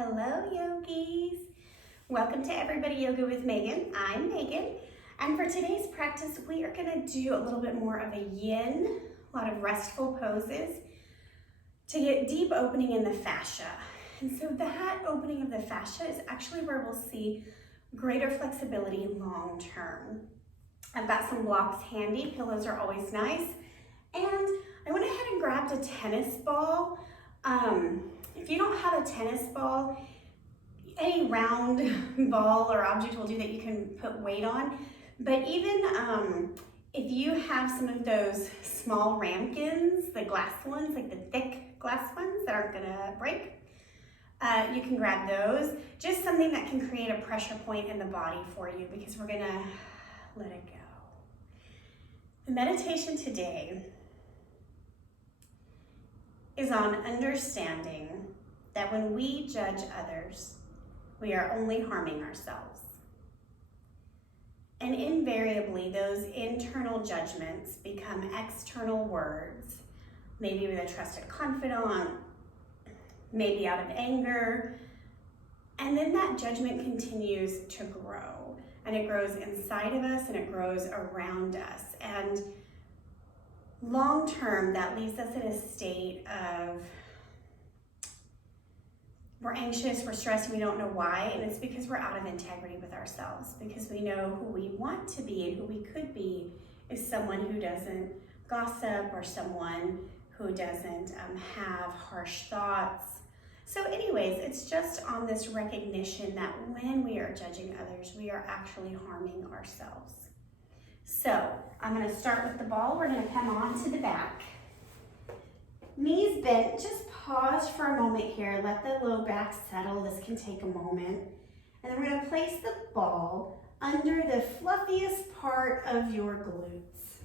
Hello, yogis. Welcome to Everybody Yoga with Megan. I'm Megan, and for today's practice, we are going to do a little bit more of a yin, a lot of restful poses to get deep opening in the fascia. And so that opening of the fascia is actually where we'll see greater flexibility long term. I've got some blocks handy. Pillows are always nice. And I went ahead and grabbed a tennis ball. If you don't have a tennis ball, any round ball or object will do that you can put weight on. But even if you have some of those small ramekins, the glass ones, like the thick glass ones that aren't gonna break, you can grab those. Just something that can create a pressure point in the body for you, because we're gonna let it go. The meditation today is on understanding that when we judge others, we are only harming ourselves. And invariably, those internal judgments become external words, maybe with a trusted confidant, maybe out of anger, and then that judgment continues to grow, and it grows inside of us and it grows around us. And long term, that leaves us in a state of we're anxious, we're stressed, we don't know why, and it's because we're out of integrity with ourselves, because we know who we want to be and who we could be is someone who doesn't gossip or someone who doesn't have harsh thoughts. So anyways, it's just on this recognition that when we are judging others, we are actually harming ourselves. So I'm going to start with the ball. We're going to come on to the back. Knees bent, just pause for a moment here. Let the low back settle. This can take a moment. And then we're going to place the ball under the fluffiest part of your glutes.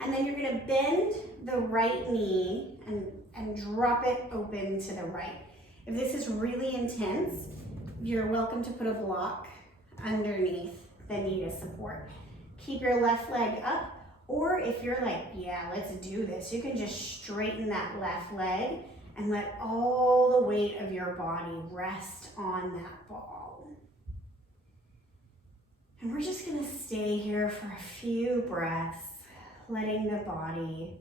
And then you're going to bend the right knee and drop it open to the right. If this is really intense, you're welcome to put a block underneath the knee to support. Keep your left leg up, or if you're like, yeah, let's do this, you can just straighten that left leg and let all the weight of your body rest on that ball. And we're just gonna stay here for a few breaths, letting the body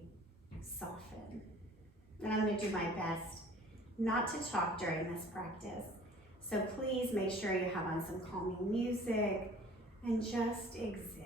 soften. And I'm gonna do my best not to talk during this practice. So please make sure you have on some calming music and just exist.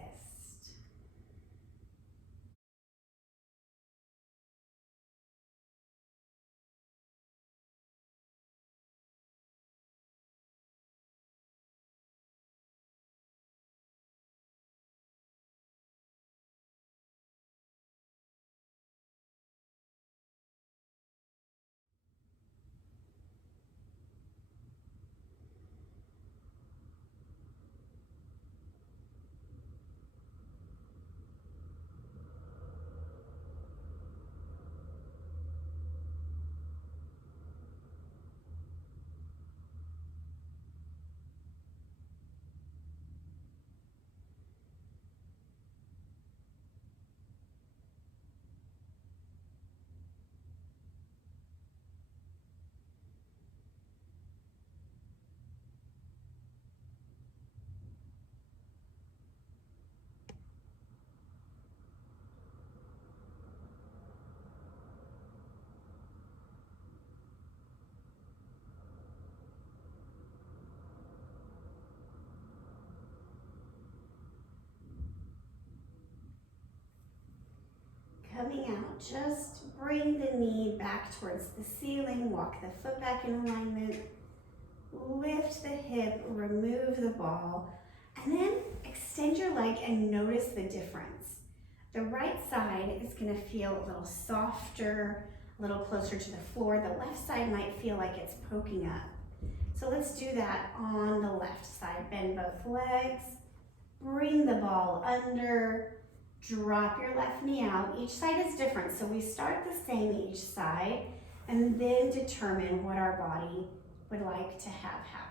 Coming out, just bring the knee back towards the ceiling, walk the foot back in alignment, lift the hip, remove the ball, and then extend your leg and notice the difference. The right side is gonna feel a little softer, a little closer to the floor. The left side might feel like it's poking up. So let's do that on the left side. Bend both legs, bring the ball under, drop your left knee out. Each side is different, so we start the same each side and then determine what our body would like to have happen.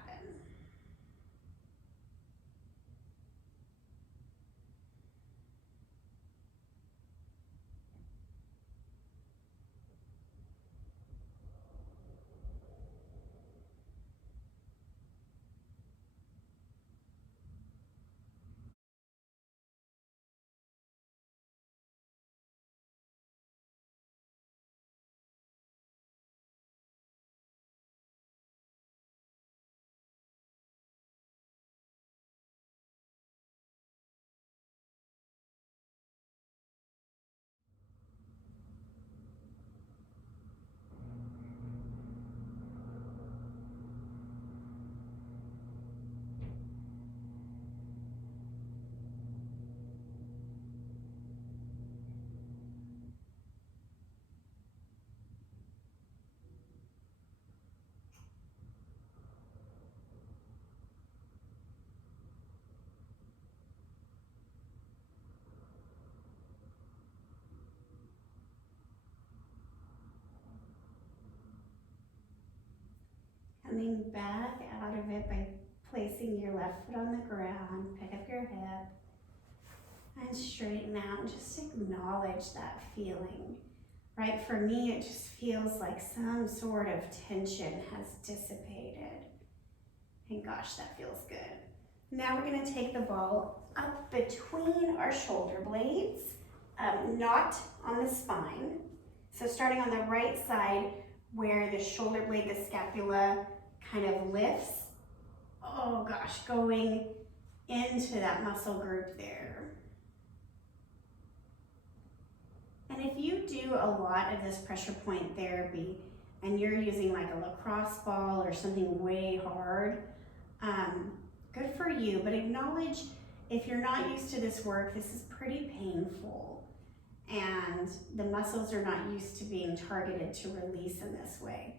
coming back out of it by placing your left foot on the ground, pick up your hip, and straighten out, and just acknowledge that feeling. Right, for me, it just feels like some sort of tension has dissipated. And gosh, that feels good. Now we're gonna take the ball up between our shoulder blades, not on the spine. So starting on the right side where the shoulder blade, the scapula kind of lifts. Oh gosh, going into that muscle group there. And if you do a lot of this pressure point therapy and you're using like a lacrosse ball or something way hard, good for you, but acknowledge if you're not used to this work, this is pretty painful and the muscles are not used to being targeted to release in this way.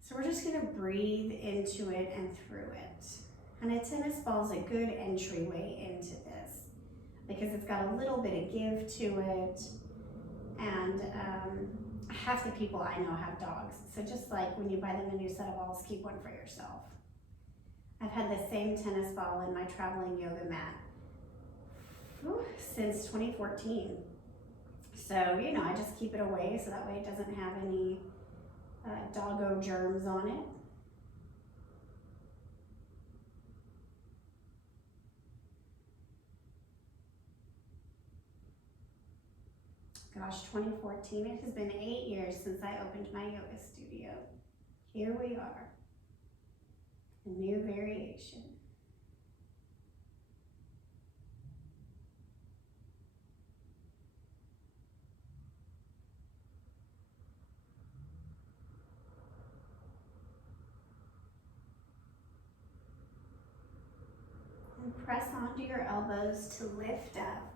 So we're just gonna breathe into it and through it. And a tennis ball is a good entryway into this because it's got a little bit of give to it. And half the people I know have dogs. So just like when you buy them a new set of balls, keep one for yourself. I've had the same tennis ball in my traveling yoga mat since 2014. So, you know, I just keep it away so that way it doesn't have any doggo germs on it. Gosh, 2014, it has been 8 years since I opened my yoga studio. Here we are, a new variation. And press onto your elbows to lift up.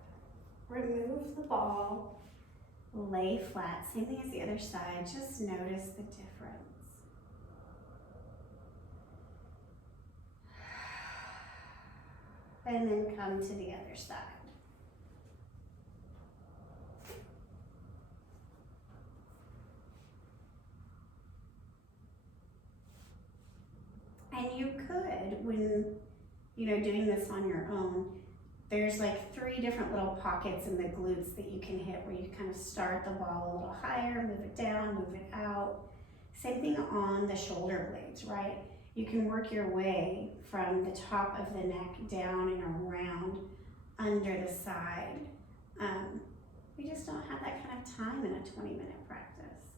Remove the ball. Lay flat, same thing as the other side, just notice the difference. And then come to the other side. And you could, when doing this on your own, there's like 3 different little pockets in the glutes that you can hit where you kind of start the ball a little higher, move it down, move it out. Same thing on the shoulder blades, right? You can work your way from the top of the neck down and around under the side. We just don't have that kind of time in a 20-minute practice.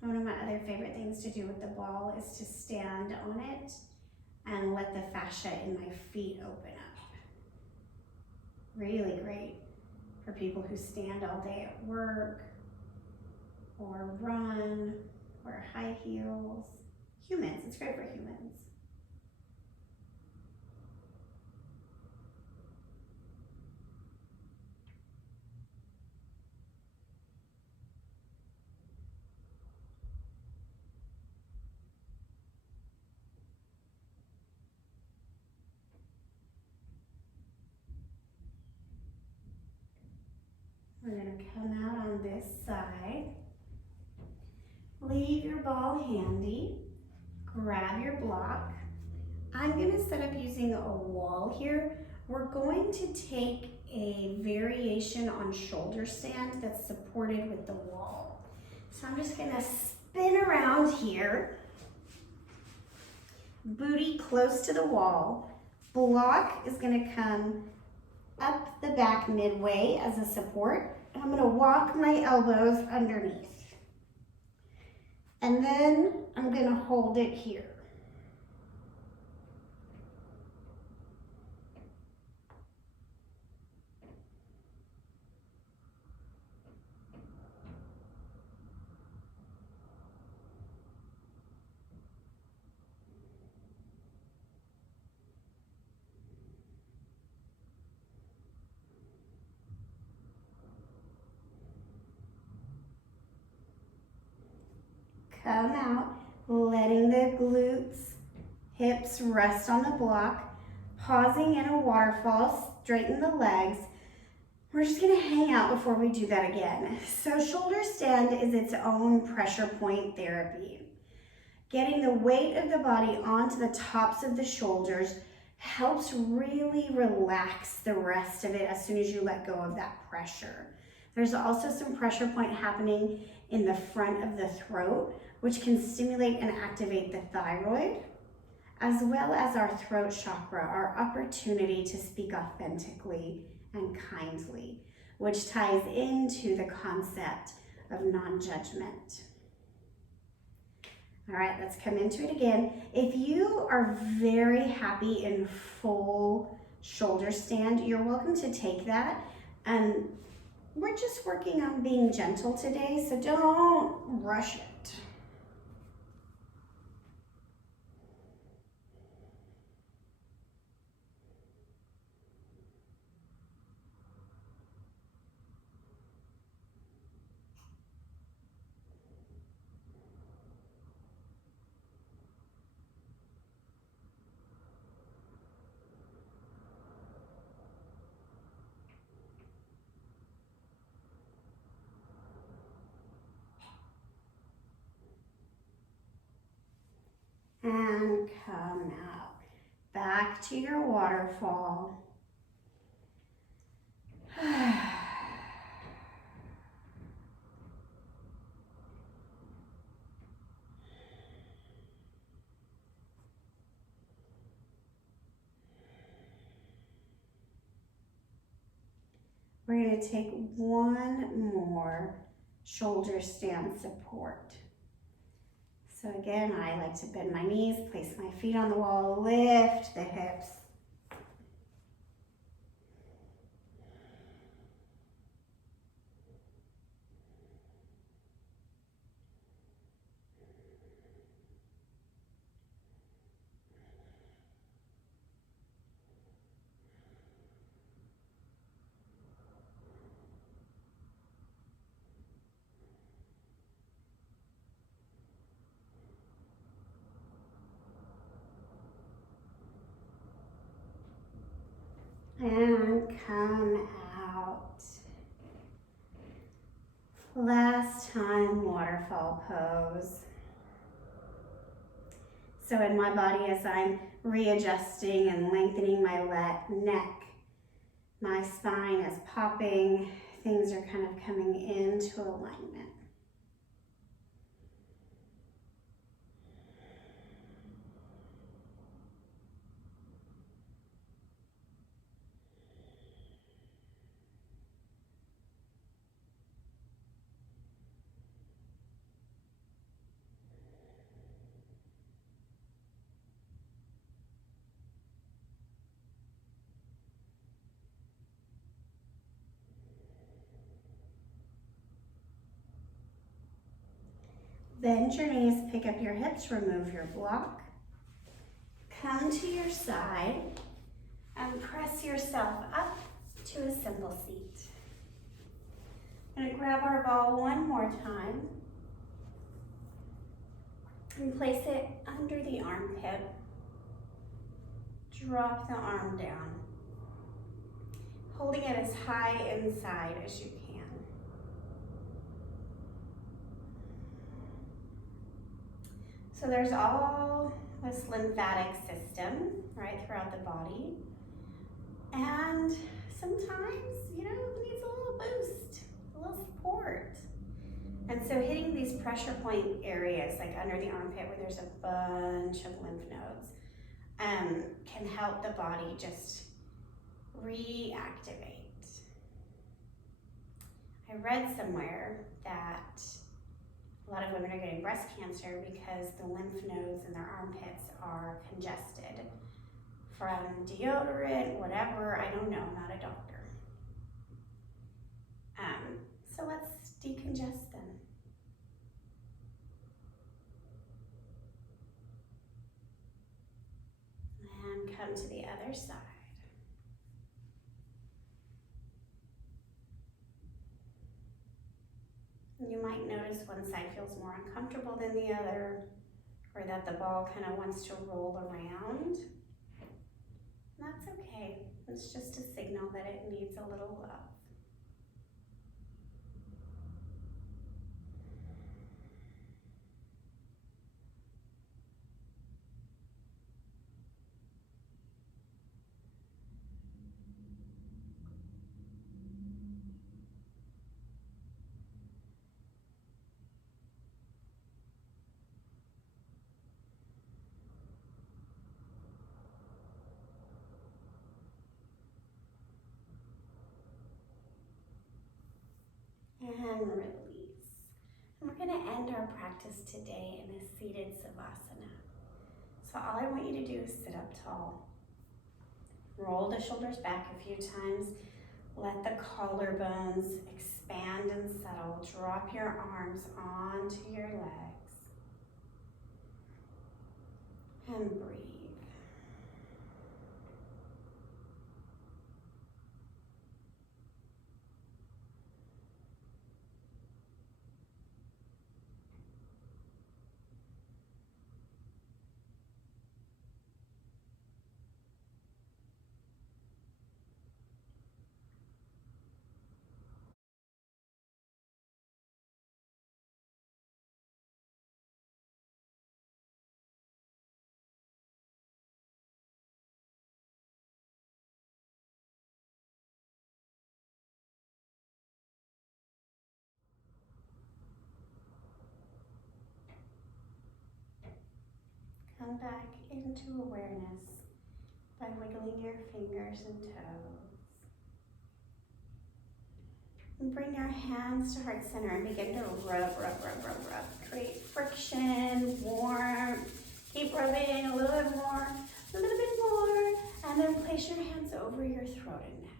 One of my other favorite things to do with the ball is to stand on it and let the fascia in my feet open up. Really great for people who stand all day at work or run, wear high heels. Humans, it's great for humans. We're going to come out on this side. Leave your ball handy. Grab your block. I'm going to set up using a wall here. We're going to take a variation on shoulder stand that's supported with the wall. So I'm just going to spin around here. Booty close to the wall. Block is going to come up the back midway as a support. And I'm going to walk my elbows underneath. And then I'm going to hold it here. Come out, letting the glutes, hips rest on the block, pausing in a waterfall, straighten the legs, We're just gonna hang out before we do that again. So shoulder stand is its own pressure point therapy. Getting the weight of the body onto the tops of the shoulders helps really relax the rest of it as soon as you let go of that pressure. There's also some pressure point happening in the front of the throat, which can stimulate and activate the thyroid, as well as our throat chakra, our opportunity to speak authentically and kindly, which ties into the concept of non-judgment. All right, let's come into it again. If you are very happy in full shoulder stand, you're welcome to take that. We're just working on being gentle today, so don't rush it. And come out. Back to your waterfall. We're going to take one more shoulder stand support. So again, I like to bend my knees, place my feet on the wall, lift the hips. And come out. Last time, waterfall pose. So in my body, as I'm readjusting and lengthening my neck, my spine is popping, things are kind of coming into alignment. Bend your knees, pick up your hips, remove your block. Come to your side and press yourself up to a simple seat. I'm going to grab our ball one more time and place it under the armpit. Drop the arm down, holding it as high inside as you can. So there's all this lymphatic system right throughout the body. And sometimes, it needs a little boost, a little support. And so hitting these pressure point areas, like under the armpit where there's a bunch of lymph nodes, can help the body just reactivate. I read somewhere that a lot of women are getting breast cancer because the lymph nodes in their armpits are congested from deodorant, whatever, I don't know, not a doctor. So let's decongest them. And come to the other side. You might notice one side feels more uncomfortable than the other, or that the ball kind of wants to roll around. That's okay. It's just a signal that it needs a little love. and release. And we're going to end our practice today in a seated savasana. So all I want you to do is sit up tall. Roll the shoulders back a few times. Let the collarbones expand and settle. Drop your arms onto your legs. And breathe. Come back into awareness by wiggling your fingers and toes. And bring your hands to heart center and begin to rub. Create friction, warmth. Keep rubbing a little bit more, and then place your hands over your throat and neck.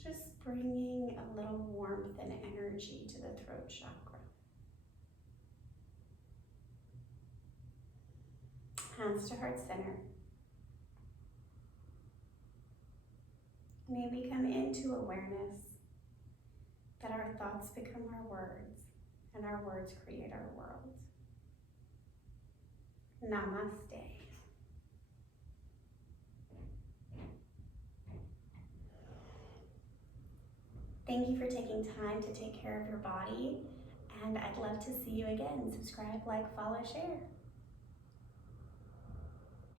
Just bringing a little warmth and energy to the throat chakra. Hands to heart center. May we come into awareness that our thoughts become our words and our words create our world. Namaste. Thank you for taking time to take care of your body, and I'd love to see you again. Subscribe, like, follow, share.